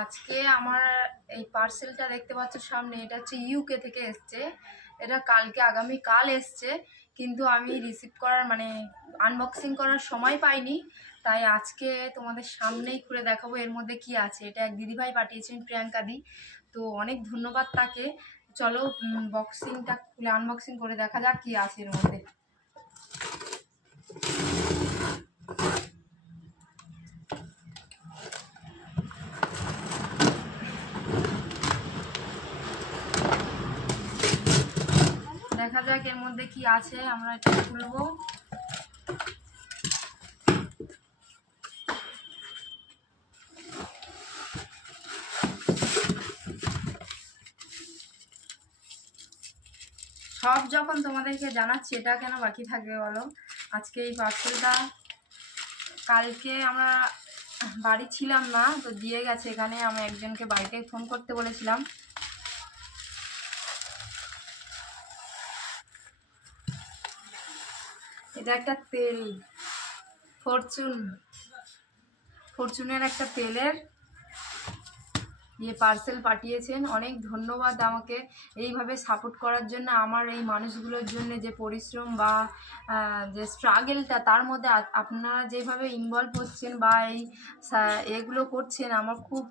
আজকে আমার এই পার্সেলটা দেখতে পাচ্ছ সামনে, এটা হচ্ছে ইউকে থেকে এসছে। এটা আগামীকাল এসছে, কিন্তু আমি রিসিভ করার আনবক্সিং করার সময় পাইনি, তাই আজকে তোমাদের সামনেই খুলে দেখাবো এর মধ্যে কি আছে। এটা এক দিদিভাই পাঠিয়েছেন, প্রিয়াঙ্কা দি, তো অনেক ধন্যবাদ তাকে। চলো বক্সিংটা খুলে আনবক্সিং করে দেখা যাক কি আছে এর মধ্যে। দেখা যাক এর মধ্যে কি আছে, আমরা এটা খুলবো। সব যখন তোমাদেরকে জানাচ্ছি, এটা কেন বাকি থাকবে বলো। আজকে এই পার্সেলটা, কালকে আমরা বাড়ি ছিলাম না, তো দিয়ে গেছে এখানে। আমি একজনকে বাড়িতে ফোন করতে বলেছিলাম। এটা একটা তেল, ফরচুনের একটা তেলের পার্সেল পাঠিয়েছেন। অনেক ধন্যবাদ আমাকে এইভাবে সাপোর্ট করার জন্য। আমার এই মানুষগুলোর জন্য যে পরিশ্রম বা যে স্ট্রাগেলটা, তার মধ্যে আপনারা যেভাবে ইনভলভ হচ্ছেন বা এগুলো করছেন, আমার খুব